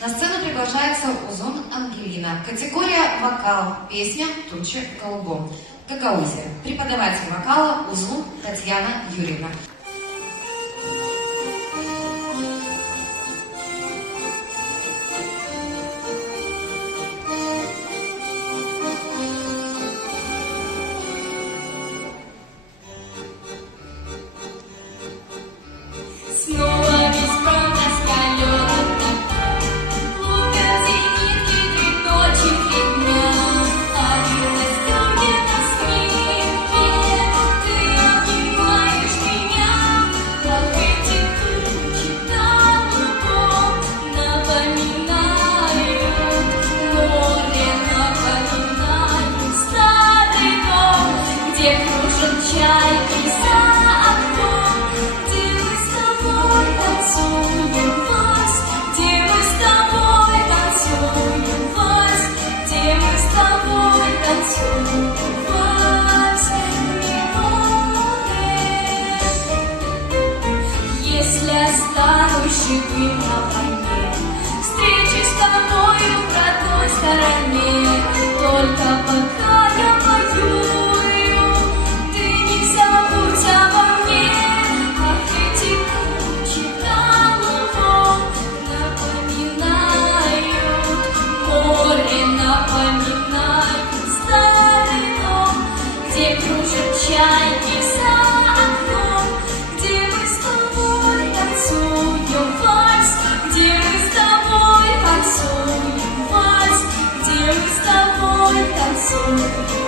На сцену приглашается Узун Ангелина. Категория вокал. Песня «Тучи в голубом». Гагаузия. Преподаватель вокала Узун Татьяна Юрьевна. Чайки за окном, где мы с тобой танцуем вальс, где мы с тобой танцуем вальс, где мы с тобой танцуем вальс. Если останусь живым на войне, встречусь с тобою в родной стороне, только пока я пою. Чайки за окном, где мы с тобой танцуем вальс, где мы с тобой танцуем вальс, где мы с тобой танцуем.